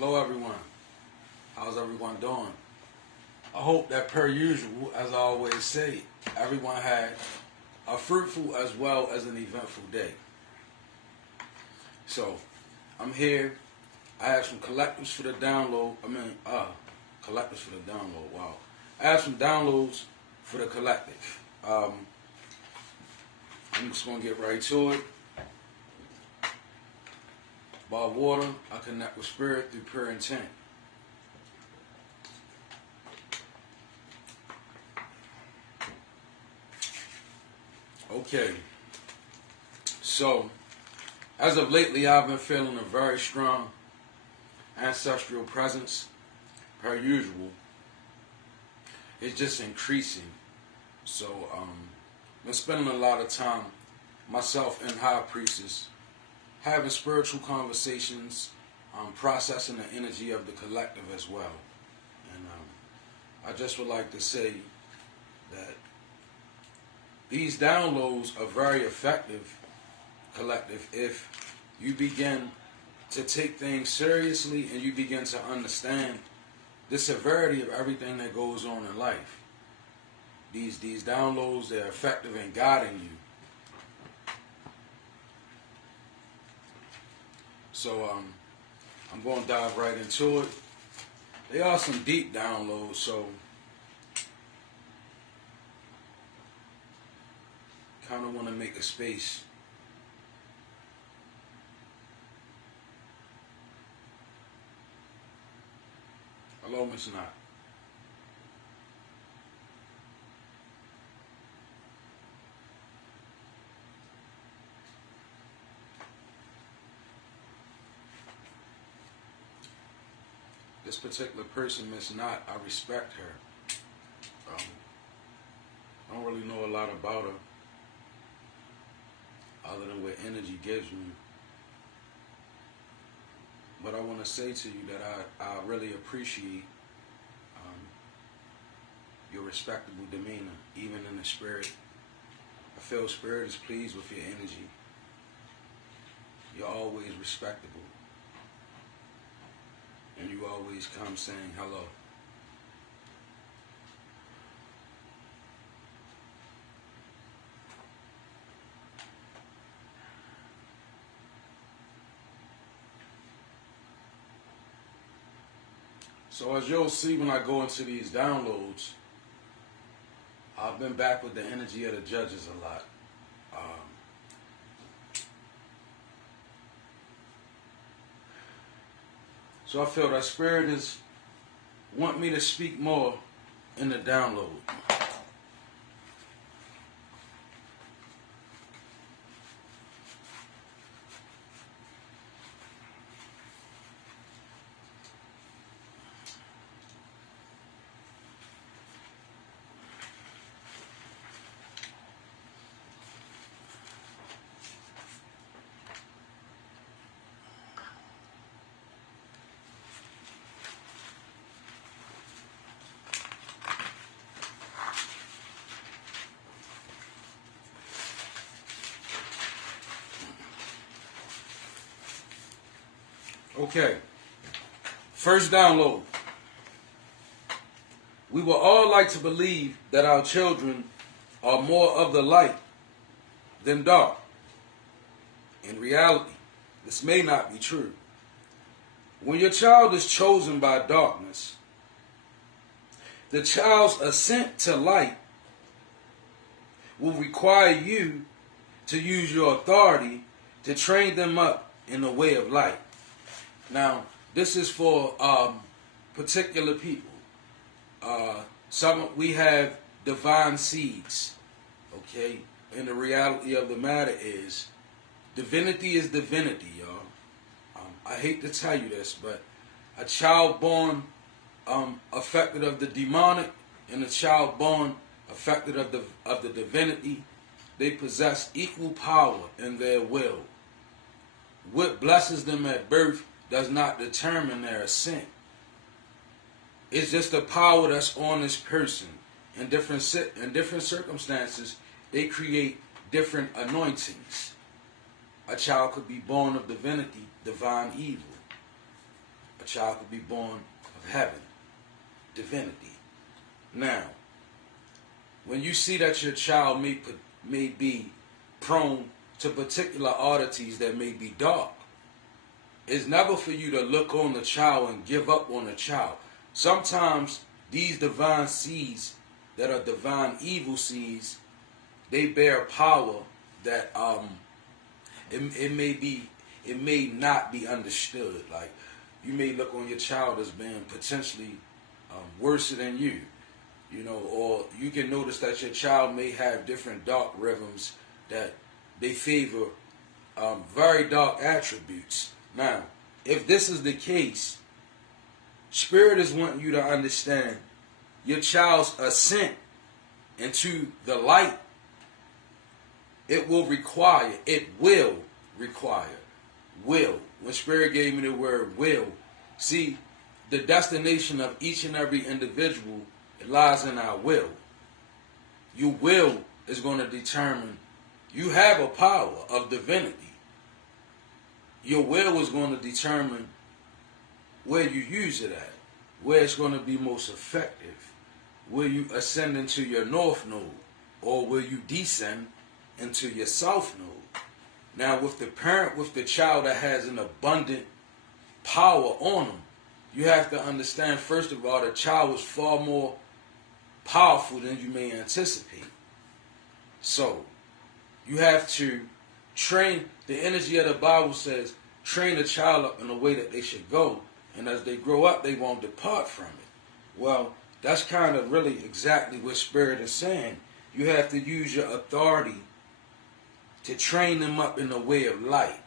Hello everyone. How's everyone doing? I hope that per usual, as I always say, everyone had a fruitful as well as an eventful day. So, I'm here. I have some collectives for the download. Collectives for the download. Wow. I have some downloads for the collective. I'm just going to get right to it. By water, I connect with spirit through pure intent. Okay. So, as of lately, I've been feeling a very strong ancestral presence, per usual. It's just increasing. So, been spending a lot of time, myself and High Priestess, having spiritual conversations, processing the energy of the collective as well. And I just would like to say that these downloads are very effective, collective, if you begin to take things seriously and you begin to understand the severity of everything that goes on in life. These downloads, they're effective in guiding you. So I'm going to dive right into it. They are some deep downloads, so kind of want to make a space. Hello, Miss Knott. This particular person, Miss Knott, I respect her. I don't really know a lot about her, other than what energy gives me. But I want to say to you that I really appreciate your respectable demeanor, even in the spirit. I feel spirit is pleased with your energy. You're always respectable. And you always come saying hello. So as you'll see when I go into these downloads, I've been back with the energy of the judges a lot. So I feel that spirit is want me to speak more in the download. Okay, first download. We would all like to believe that our children are more of the light than dark. In reality, this may not be true. When your child is chosen by darkness, the child's ascent to light will require you to use your authority to train them up in the way of light. Now, this is for particular people. We have divine seeds, okay? And the reality of the matter is, divinity is divinity, y'all. I hate to tell you this, but a child born affected of the demonic and a child born affected of the divinity, they possess equal power in their will. What blesses them at birth does not determine their ascent. It's just the power that's on this person. In different circumstances, they create different anointings. A child could be born of divinity, divine evil. A child could be born of heaven, divinity. Now, when you see that your child may be prone to particular oddities that may be dark, it's never for you to look on the child and give up on the child. Sometimes these divine seeds that are divine evil seeds, they bear power that it may not be understood. Like, you may look on your child as being potentially worse than you, or you can notice that your child may have different dark rhythms that they favor very dark attributes. Now, if this is the case, Spirit is wanting you to understand your child's ascent into the light. It will require. When Spirit gave me the word will, see, the destination of each and every individual, it lies in our will. Your will is going to determine. You have a power of divinity. Your will is going to determine where you use it at, where it's going to be most effective. Will you ascend into your north node, or will you descend into your south node? Now, with the child that has an abundant power on them, you have to understand, first of all, the child is far more powerful than you may anticipate. So, you have to train. The energy of the Bible says, train a child up in the way that they should go, and as they grow up, they won't depart from it. Well, that's kind of really exactly what Spirit is saying. You have to use your authority to train them up in the way of light,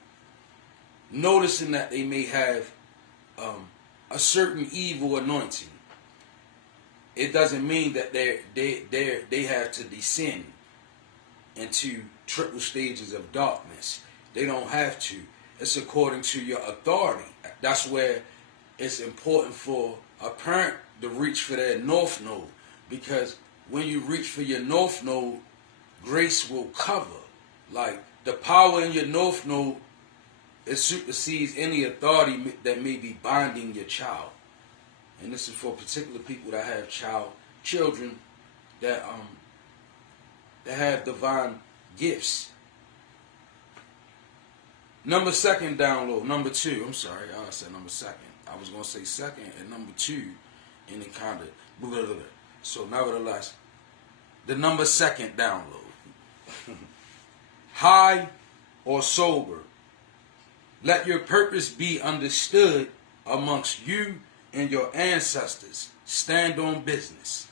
noticing that they may have a certain evil anointing. It doesn't mean that they have to descend into triple stages of darkness. They don't have to. It's according to your authority. That's where it's important for a parent to reach for their north node, because when you reach for your north node, grace will cover. Like, the power in your north node, it supersedes any authority that may be binding your child. And this is for particular people that have children that have divine gifts. Number two, I said number second. I was going to say second and number two, and it kind of blah, blah, blah. So nevertheless, the number second download. High or sober, let your purpose be understood amongst you and your ancestors. Stand on business.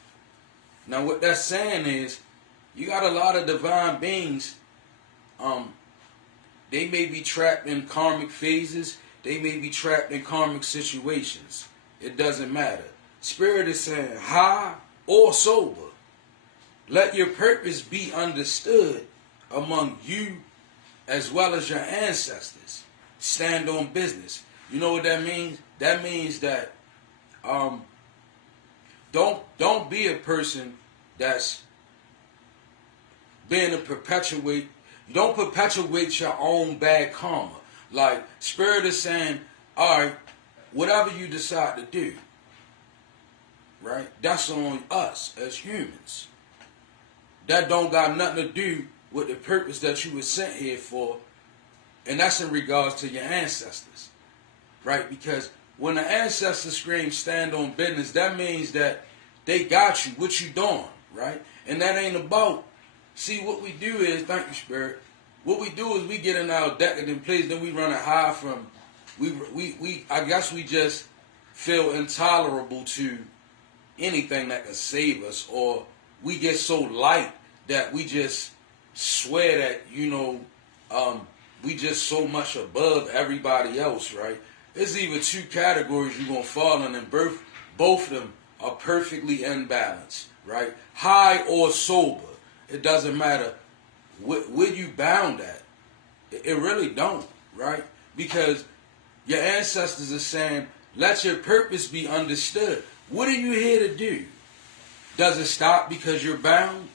Now, what that's saying is, you got a lot of divine beings. They may be trapped in karmic phases. They may be trapped in karmic situations. It doesn't matter. Spirit is saying, high or sober, let your purpose be understood among you as well as your ancestors. Stand on business. You know what that means? That means that don't be a person that's being a perpetuate. Don't perpetuate your own bad karma. Like, Spirit is saying, all right, whatever you decide to do, right, that's on us as humans. That don't got nothing to do with the purpose that you were sent here for, and that's in regards to your ancestors, right? Because when the ancestors scream stand on business, that means that they got you, what you doing, right? And that ain't about, see, what we do is, thank you, Spirit, what we do is we get in our decadent place, then we run a high from, I guess we just feel intolerable to anything that can save us, or we get so light that we just swear that, we just so much above everybody else, right? There's either two categories you're going to fall in, and both of them are perfectly imbalanced, right? High or sober. It doesn't matter where you bound at. It really don't, right? Because your ancestors are saying, let your purpose be understood. What are you here to do? Does it stop because you're bound?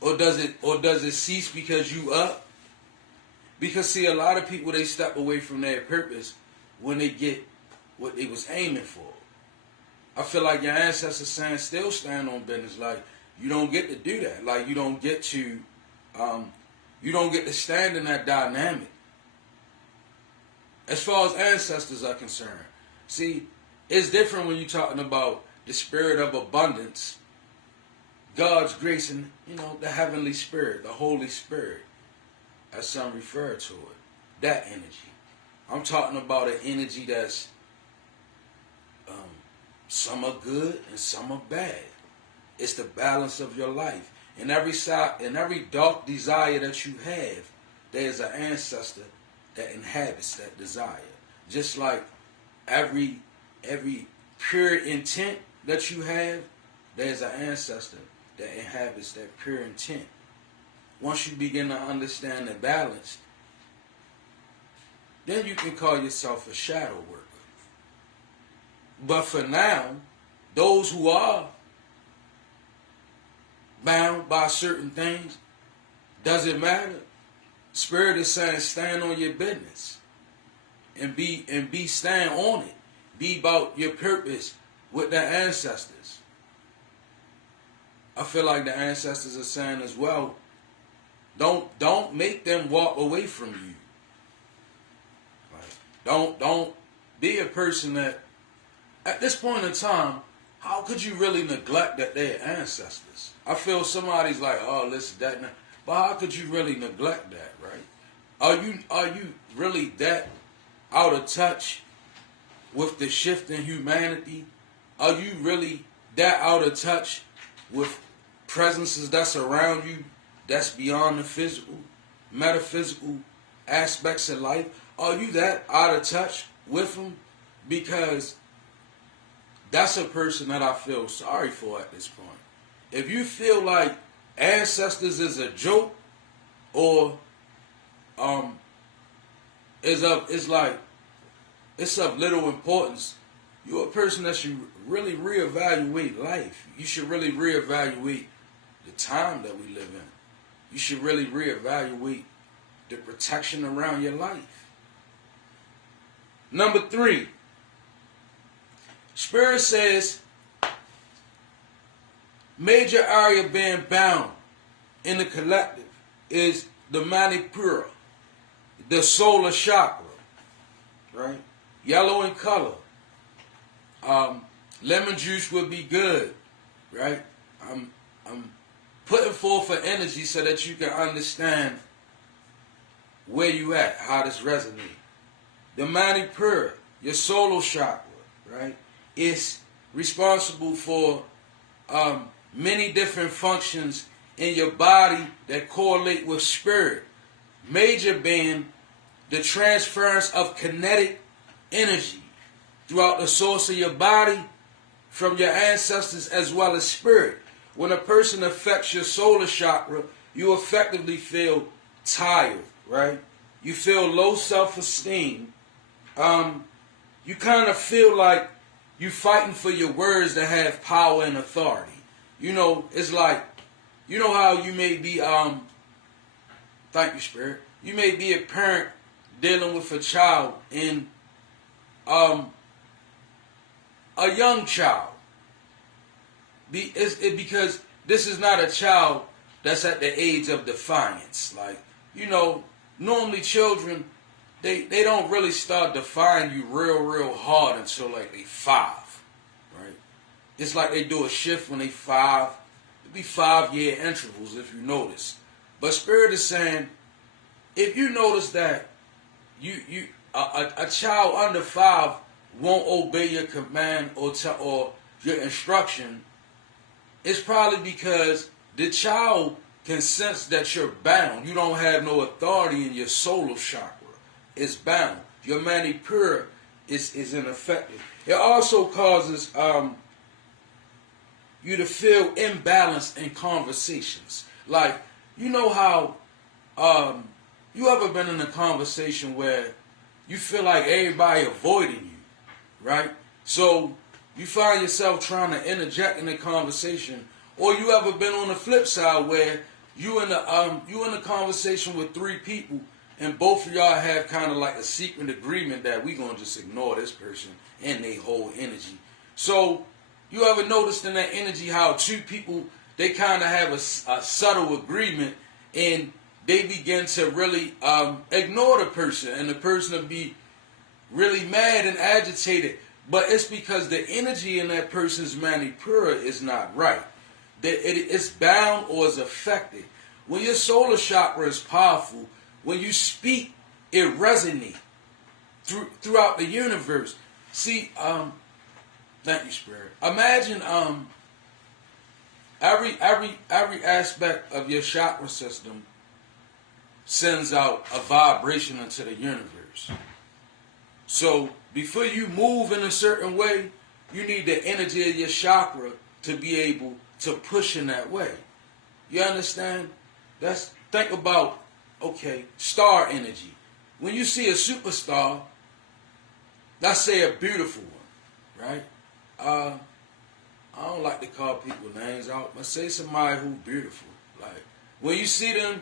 Or does it cease because you up? Because, see, a lot of people, they step away from their purpose when they get what they was aiming for. I feel like your ancestors saying still stand on business. Like, you don't get to do that. Like, you don't get to stand in that dynamic. As far as ancestors are concerned. See, it's different when you're talking about the spirit of abundance, God's grace, and, the heavenly spirit, the Holy Spirit, as some refer to it. That energy. I'm talking about an energy that's some are good and some are bad. It's the balance of your life. In every dark desire that you have, there's an ancestor that inhabits that desire. Just like every pure intent that you have, there's an ancestor that inhabits that pure intent. Once you begin to understand the balance, then you can call yourself a shadow worker. But for now, those who are bound by certain things, doesn't matter. Spirit is saying stand on your business and be stand on it. Be about your purpose with the ancestors. I feel like the ancestors are saying as well, don't make them walk away from you. Like, don't be a person that, at this point in time, how could you really neglect that they're ancestors? I feel somebody's like, oh, listen, that, but how could you really neglect that, right? Are you really that out of touch with the shift in humanity? Are you really that out of touch with presences that's around you, that's beyond the physical, metaphysical aspects of life? Are you that out of touch with them? Because that's a person that I feel sorry for at this point. If you feel like ancestors is a joke, or it's of little importance, you're a person that should really reevaluate life. You should really reevaluate the time that we live in. You should really reevaluate the protection around your life. Number 3, Spirit says, major area being bound in the collective is the Manipura, the solar chakra, right? Yellow in color. Lemon juice would be good, right? I'm putting forth for energy so that you can understand where you at, how this resonates. The Manipura, your solar chakra, right? It's responsible for many different functions in your body that correlate with spirit. Major being the transference of kinetic energy throughout the source of your body from your ancestors as well as spirit. When a person affects your solar chakra, you effectively feel tired, right? You feel low self-esteem. You kind of feel like you fighting for your words that have power and authority. It's like, how you may be, thank you, Spirit. You may be a parent dealing with a child and a young child. Because this is not a child that's at the age of defiance. Like, normally children, they don't really start defying you real hard until like they 5, right? It's like they do a shift when they 5. It'd be 5-year intervals if you notice. But Spirit is saying, if you notice that a child under 5 won't obey your command or your instruction, it's probably because the child can sense that you're bound. You don't have no authority in your solar chakra. It's bound. Your Manipura is ineffective. It also causes you to feel imbalanced in conversations. Like, how you ever been in a conversation where you feel like everybody avoiding you, right? So you find yourself trying to interject in the conversation, or you ever been on the flip side where you in a conversation with 3 people and both of y'all have kind of like a secret agreement that we gonna just ignore this person and they whole energy. So you ever noticed in that energy how two people, they kind of have a subtle agreement, and they begin to really ignore the person, and the person will be really mad and agitated, but it's because the energy in that person's manipura is not right. It's bound or is affected. When your solar chakra is powerful, when you speak, it resonates throughout the universe. See, thank you, Spirit. Imagine every aspect of your chakra system sends out a vibration into the universe. So before you move in a certain way, you need the energy of your chakra to be able to push in that way. You understand? Think about, okay, star energy. When you see a superstar, let's say a beautiful one, right? I don't like to call people names out, but say somebody who's beautiful. Like, when you see them,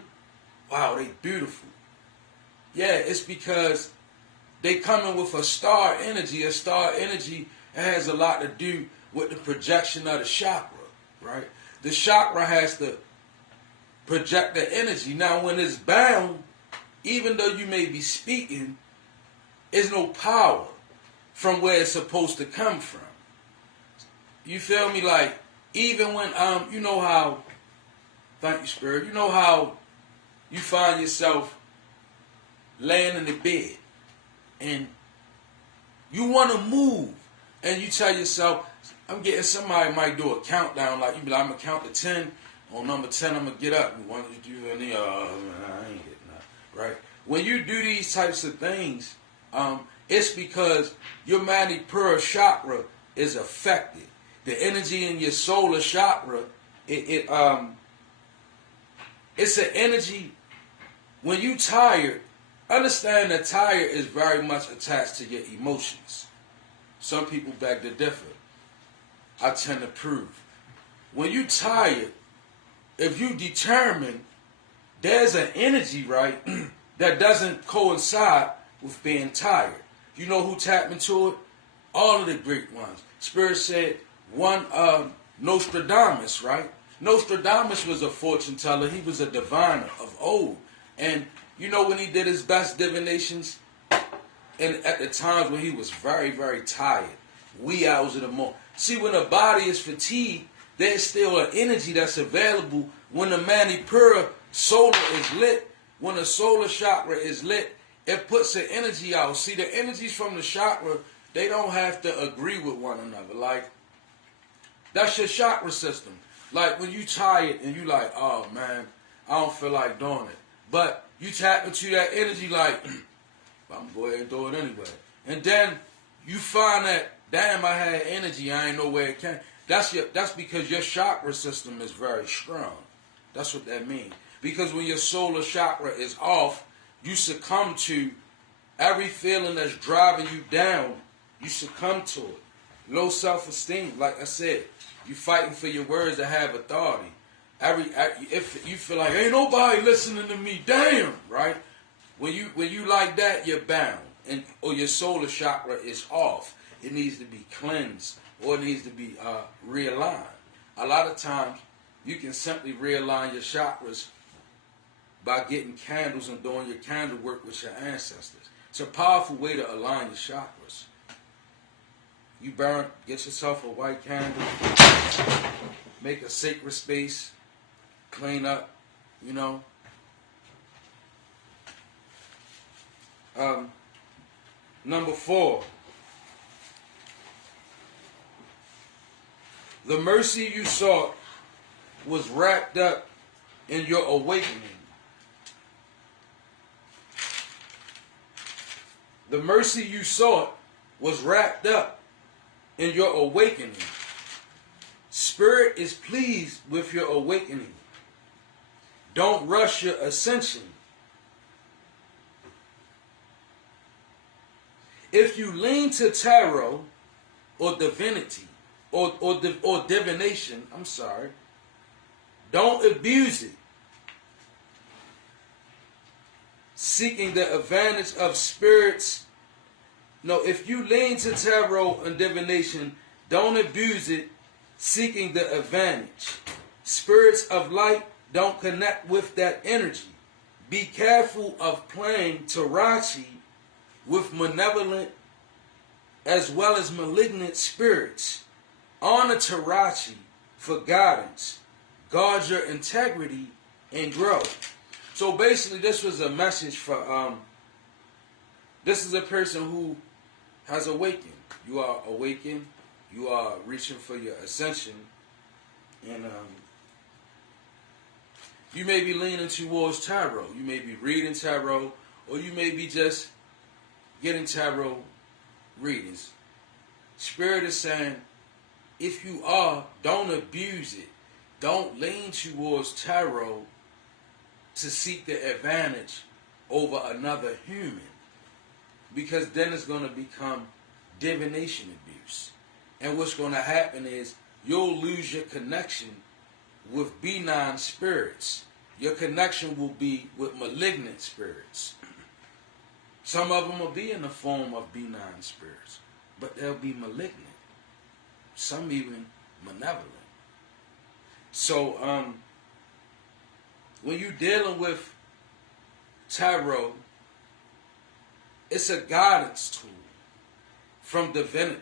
wow, they beautiful. Yeah, it's because they coming with a star energy. A star energy has a lot to do with the projection of the chakra, right? The chakra has to project the energy. Now, when it's bound, even though you may be speaking, there's no power from where it's supposed to come from. You feel me? Like, even when, you know how, thank you, Spirit, you know how you find yourself laying in the bed and you want to move, and you tell yourself, I'm getting, somebody might do a countdown, like you be like, I'm going to count to 10, on number 10 I'm going to get up, and one, you do any, I ain't getting up, right? When you do these types of things, it's because your manipura chakra is affected. The energy in your solar chakra, it's an energy. When you tired, understand that tired is very much attached to your emotions. Some people beg to differ. I tend to prove. When you tired, if you determine, there's an energy, right, that doesn't coincide with being tired. You know who tapped into it? All of the great ones. Spirit said, one, Nostradamus, right? Nostradamus was a fortune teller. He was a diviner of old. And you know when he did his best divinations? And at the times when he was very, very tired. Wee hours of the morning. See, when the body is fatigued, there's still an energy that's available. When the manipura solar is lit, when the solar chakra is lit, it puts the energy out. See, the energies from the chakra, they don't have to agree with one another. Like, that's your chakra system. Like, when you tired and you like, oh, man, I don't feel like doing it. But you tap into that energy like, I'm going to go ahead and do it anyway. And then you find that, damn, I had energy, I ain't know where it came. That's because your chakra system is very strong. That's what that means. Because when your solar chakra is off, you succumb to every feeling that's driving you down. You succumb to it. Low self-esteem, like I said, you fighting for your words that have authority. If you feel like ain't nobody listening to me, damn, right? When you like that, you're bound, or your solar chakra is off. It needs to be cleansed, or it needs to be realigned. A lot of times, you can simply realign your chakras by getting candles and doing your candle work with your ancestors. It's a powerful way to align your chakras. You get yourself a white candle, make a sacred space, clean up, you know. Number 4, the mercy you sought was wrapped up in your awakening. The mercy you sought was wrapped up in your awakening. Spirit is pleased with your awakening. Don't rush your ascension. If you lean to tarot or divinity or divination, don't abuse it. seeking the advantage of spirits. No, if you lean to tarot and divination, don't abuse it, seeking the advantage. Spirits of light don't connect with that energy. Be careful of playing Tarachi with malevolent as well as malignant spirits. Honor Tarachi for guidance. Guard your integrity and grow. So basically, this was a message for, this is a person who has awakened. You are awakened. You are reaching for your ascension. And you may be leaning towards tarot. You may be reading tarot, or you may be just getting tarot readings. Spirit is saying, if you are, don't abuse it. Don't lean towards tarot to seek the advantage over another human, because then it's going to become divination abuse. And what's going to happen is you'll lose your connection with benign spirits. Your connection will be with malignant spirits. Some of them will be in the form of benign spirits, but they'll be malignant. Some even malevolent. So, when you're dealing with tarot, it's a guidance tool from divinity.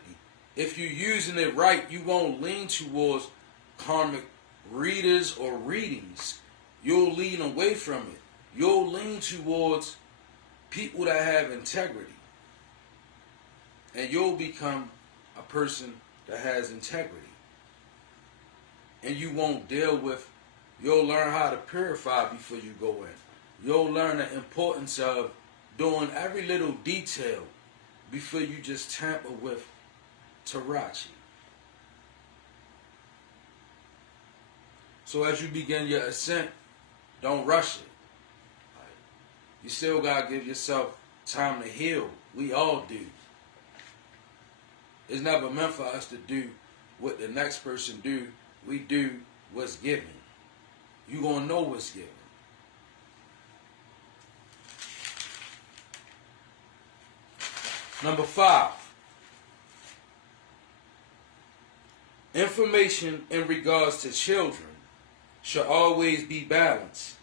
If you're using it right, you won't lean towards karmic readers or readings. You'll lean away from it. You'll lean towards people that have integrity. And you'll become a person that has integrity. And you won't deal with, you'll learn how to purify before you go in. You'll learn the importance of doing every little detail before you just tamper with Tarachi. So as you begin your ascent, don't rush it. You still got to give yourself time to heal. We all do. It's never meant for us to do what the next person do. We do what's given. You're going to know what's given. Number 5. Information in regards to children should always be balanced.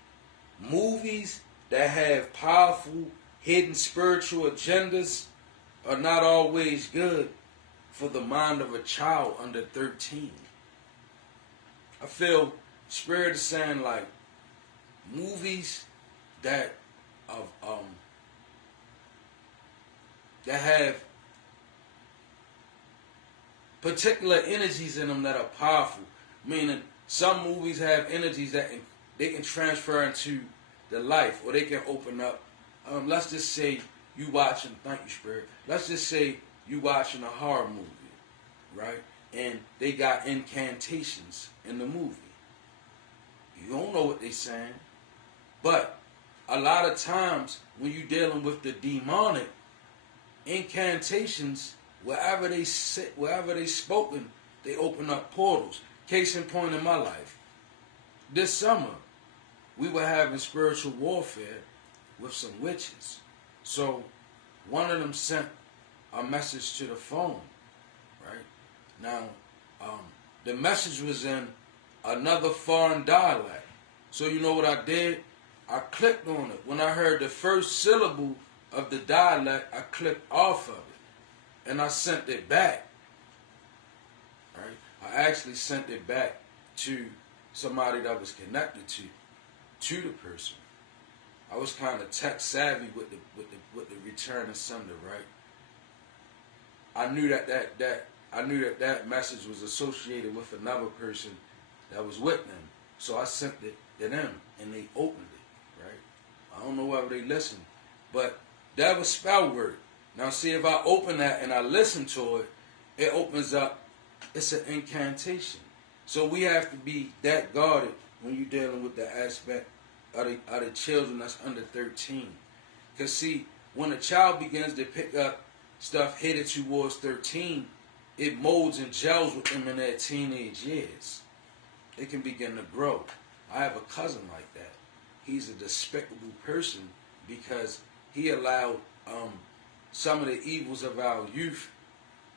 Movies that have powerful, hidden spiritual agendas are not always good for the mind of a child under 13. I feel Spirit is saying, like, movies that that have particular energies in them that are powerful. Meaning, some movies have energies that they can transfer into the life, or they can open up. Let's just say you watching. Thank you, Spirit. Let's just say you watching a horror movie, right? And they got incantations in the movie. You don't know what they're saying, but a lot of times when you're dealing with the demonic, incantations, wherever they sit, wherever they spoken, they open up portals. Case in point in my life, this summer we were having spiritual warfare with some witches. So one of them sent a message to the phone, right? Now, the message was in another foreign dialect. So you know what I did? I clicked on it. When I heard the first syllable of the dialect, I clicked off of it. And I sent it back. Right? I actually sent it back to somebody that was connected to the person. I was kind of tech savvy with the return and sender, right? I knew that message was associated with another person that was with them. So I sent it to them, and they opened it, right? I don't know whether they listened, but that was spell work. Now see, if I open that and I listen to it, it opens up, it's an incantation. So we have to be that guarded when you're dealing with the aspect of the children that's under 13. Because see, when a child begins to pick up stuff headed towards 13, it molds and gels with them in their teenage years. It can begin to grow. I have a cousin like that. He's a despicable person, because he allowed some of the evils of our youth.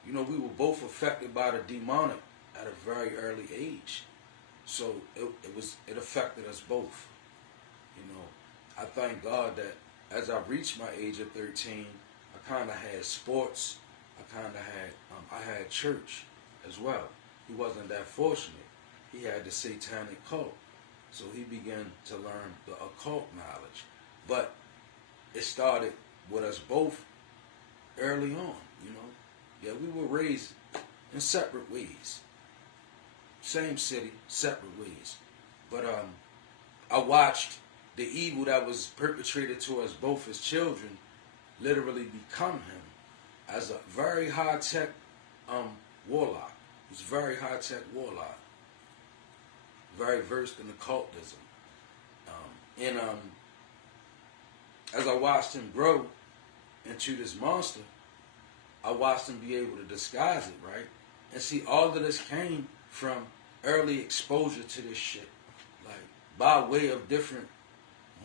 You know, we were both affected by the demonic at a very early age. So it affected us both. You know, I thank God that as I reached my age of 13, I kind of had sports. I had church as well. He wasn't that fortunate. He had the satanic cult. So he began to learn the occult knowledge. But it started with us both early on, you know. Yeah, we were raised in separate ways. Same city, separate ways. But I watched the evil that was perpetrated towards both his children literally become him as a very high-tech warlock. He's a very high-tech warlock. Very versed in occultism. And as I watched him grow into this monster, I watched him be able to disguise it, right? And see, all of this came from early exposure to this shit. Like, by way of different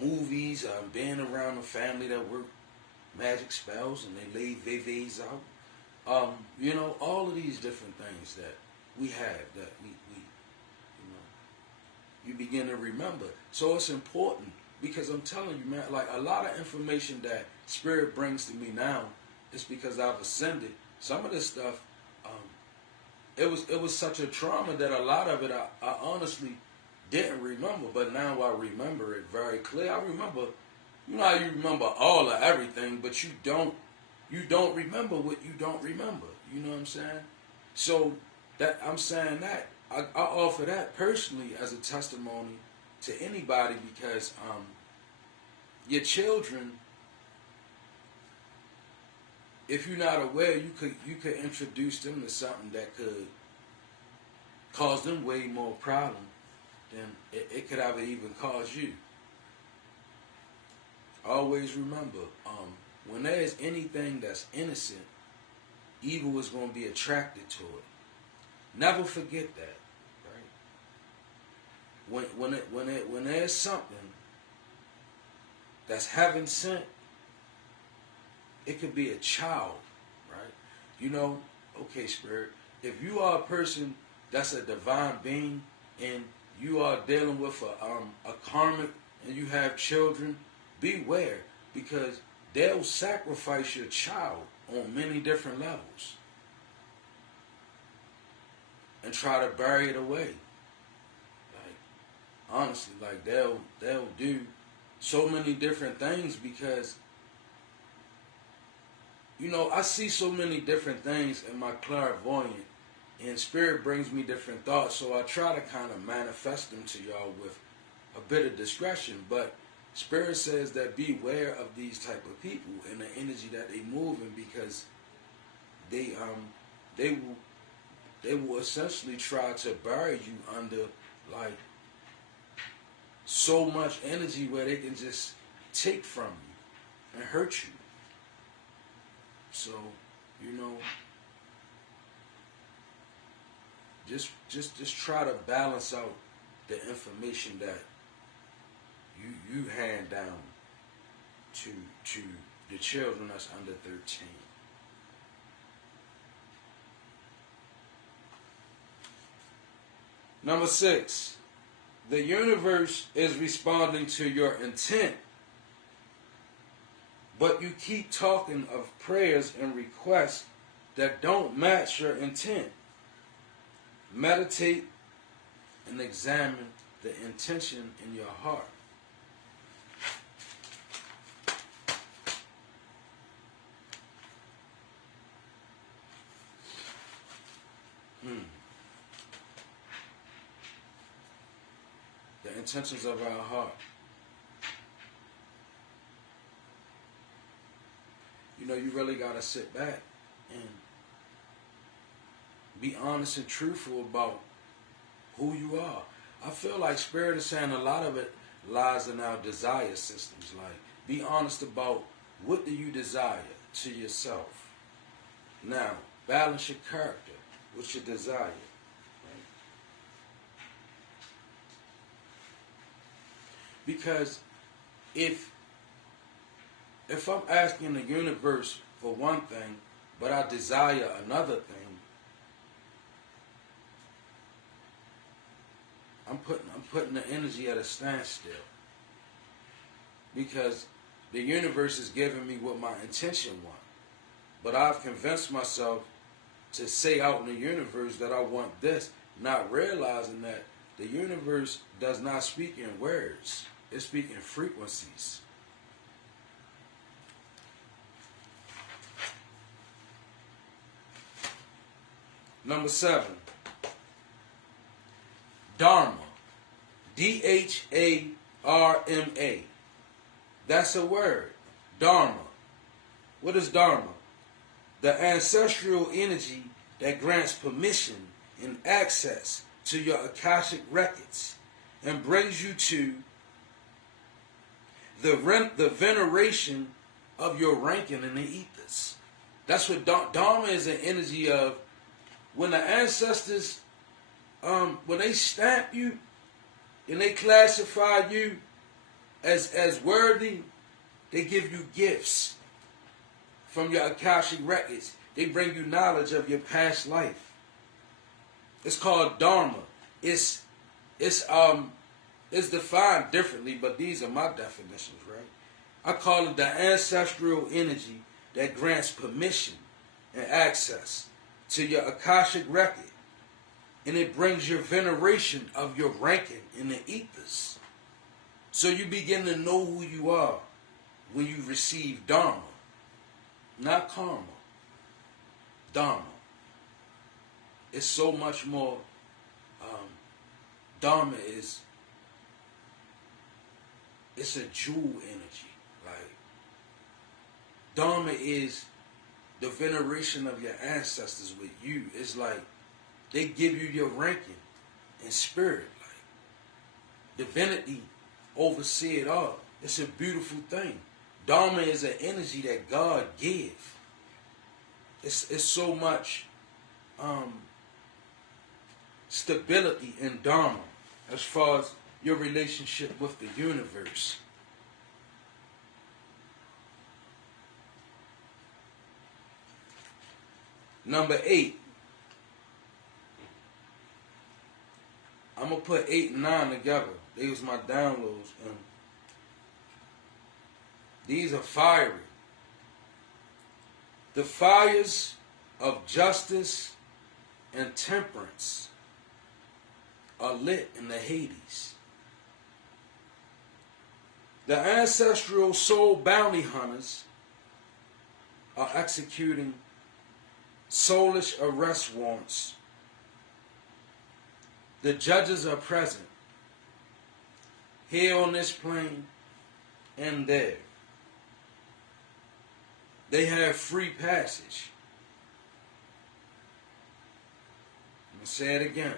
movies, being around a family that worked magic spells and they laid VVs out. You know, all of these different things that we have, that we you know, you begin to remember. So it's important because I'm telling you, man, like a lot of information that Spirit brings to me now is because I've ascended. Some of this stuff, it was such a trauma that a lot of it I honestly didn't remember, but now I remember it very clear. I remember, you know how you remember all of everything, but you don't remember what you don't remember. You know what I'm saying? So that I'm saying that I offer that personally as a testimony to anybody because your children, if you're not aware, you could introduce them to something that could cause them way more problem than it could ever even cause you. Always remember, when there is anything that's innocent, evil is going to be attracted to it. Never forget that, right? When there's something that's heaven sent, it could be a child, right? You know, okay, Spirit, if you are a person that's a divine being and you are dealing with a karmic and you have children, beware because they'll sacrifice your child on many different levels and try to bury it away. Like, honestly, like they'll do so many different things because, you know, I see so many different things in my clairvoyant, and Spirit brings me different thoughts, so I try to kind of manifest them to y'all with a bit of discretion. But Spirit says that beware of these type of people and the energy that they move in because they will essentially try to bury you under like so much energy where they can just take from you and hurt you. So, you know, just try to balance out the information that you hand down to the children that's under 13. Number 6, the universe is responding to your intent, but you keep talking of prayers and requests that don't match your intent. Meditate and examine the intention in your heart. The intentions of our heart. You know, you really got to sit back and be honest and truthful about who you are. I feel like Spirit is saying a lot of it lies in our desire systems. Like, be honest about what do you desire to yourself. Now, balance your character with your desire. Right? Because if if I'm asking the universe for one thing, but I desire another thing, I'm putting the energy at a standstill. Because the universe is giving me what my intention wants. But I've convinced myself to say out in the universe that I want this, not realizing that the universe does not speak in words. It speaks in frequencies. Number 7. Dharma. D-H-A-R-M-A. That's a word. Dharma. What is Dharma? The ancestral energy that grants permission and access to your Akashic records and brings you to the veneration of your ranking in the ethers. That's what Dharma is, an energy of when the ancestors, when they stamp you and they classify you as worthy, they give you gifts from your Akashic records. They bring you knowledge of your past life. It's called Dharma. It's defined differently, but these are my definitions, right? I call it the ancestral energy that grants permission and access to your Akashic record, and it brings your veneration of your ranking in the ethers. So you begin to know who you are when you receive Dharma, not karma. Dharma. It's so much more. Dharma is, it's a jewel energy. Like, Dharma is the veneration of your ancestors with you. It's like they give you your ranking in spirit. Like, divinity oversee it all. It's a beautiful thing. Dharma is an energy that God gives. It's so much stability in Dharma as far as your relationship with the universe. Number 8. I'm going to put 8 and 9 together. They was my downloads. And these are fiery. The fires of justice and temperance are lit in the Hades. The ancestral soul bounty hunters are executing soulish arrest warrants. The judges are present, here on this plane and there. They have free passage. I'm going to say it again.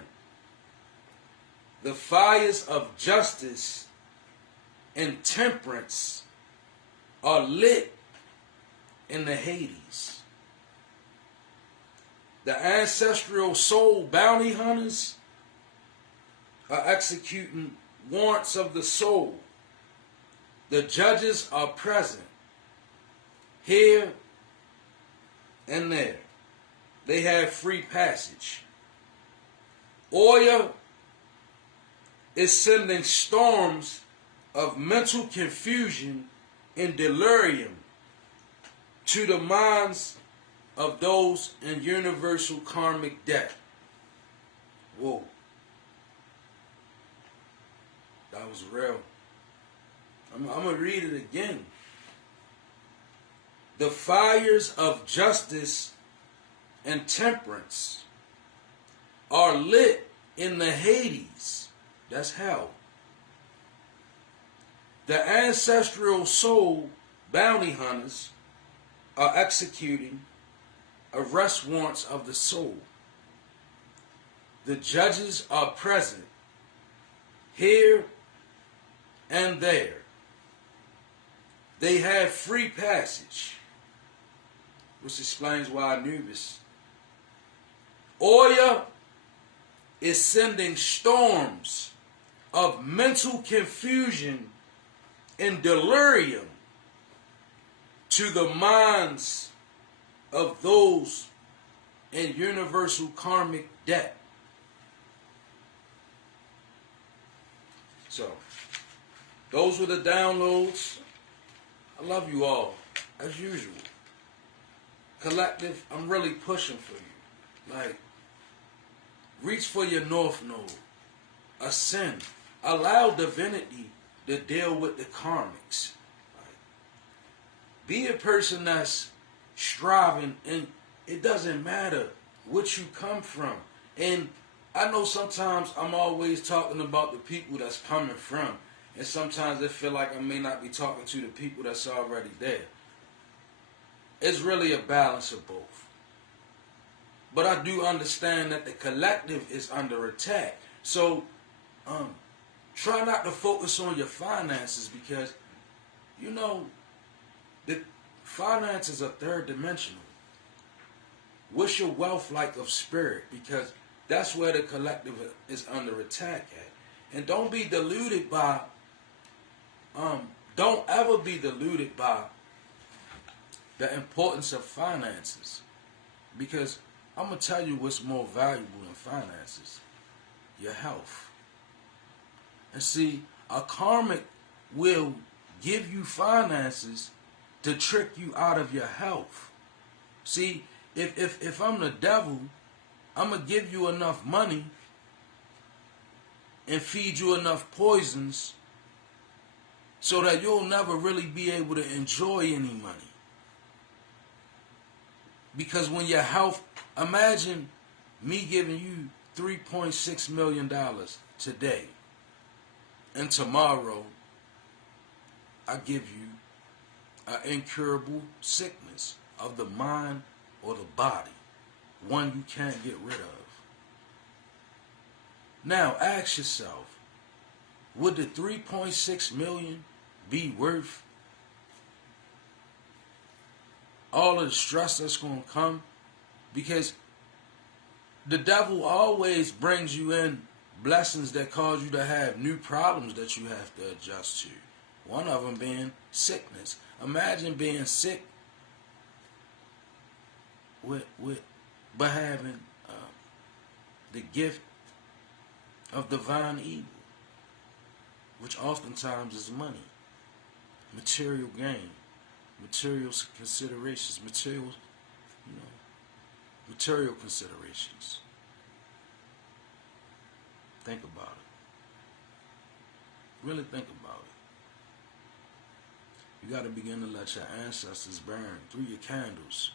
The fires of justice and temperance are lit in the Hades. The ancestral soul bounty hunters are executing warrants of the soul. The judges are present, here and there. They have free passage. Oya is sending storms of mental confusion and delirium to the minds of those in universal karmic debt. Whoa. That was real. I'm going to read it again. The fires of justice and temperance are lit in the Hades. That's hell. The ancestral soul bounty hunters are executing arrest warrants of the soul. The judges are present, here and there. They have free passage, which explains why Anubis. Oya is sending storms of mental confusion and delirium to the minds of those in universal karmic debt. So, those were the downloads. I love you all, as usual. Collective, I'm really pushing for you. Like, reach for your North Node. Ascend. Allow divinity to deal with the karmics. Like, be a person that's striving, and it doesn't matter what you come from. And I know sometimes I'm always talking about the people that's coming from, and sometimes I feel like I may not be talking to the people that's already there. It's really a balance of both. But I do understand that the collective is under attack. So try not to focus on your finances, because, you know, the finances are third dimensional. What's your wealth like of spirit? Because that's where the collective is under attack at. And don't be deluded by, don't ever be deluded by the importance of finances. Because I'm going to tell you what's more valuable than finances. Your health. And see, a karmic will give you finances to trick you out of your health. See, if I'm the devil, I'm going to give you enough money and feed you enough poisons so that you'll never really be able to enjoy any money. Because when your health, imagine me giving you $3.6 million today, and tomorrow I give you an incurable sickness of the mind or the body, one you can't get rid of. Now ask yourself, would the 3.6 million be worth all of the stress that's going to come? Because the devil always brings you in blessings that cause you to have new problems that you have to adjust to. One of them being sickness. Imagine being sick but having the gift of divine evil, which oftentimes is money, material gain, material considerations, material considerations. Think about it. Really think about it. You got to begin to let your ancestors burn through your candles.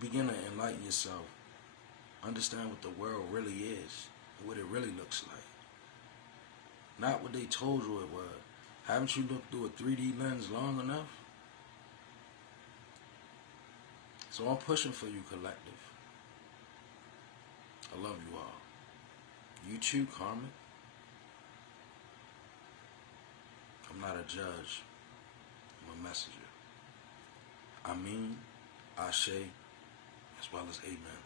Begin to enlighten yourself. Understand what the world really is and what it really looks like. Not what they told you it was. Haven't you looked through a 3D lens long enough? So I'm pushing for you, collective. I love you all. You too, karmic. I'm not a judge. I'm a messenger. I mean, Ashe, as well as amen.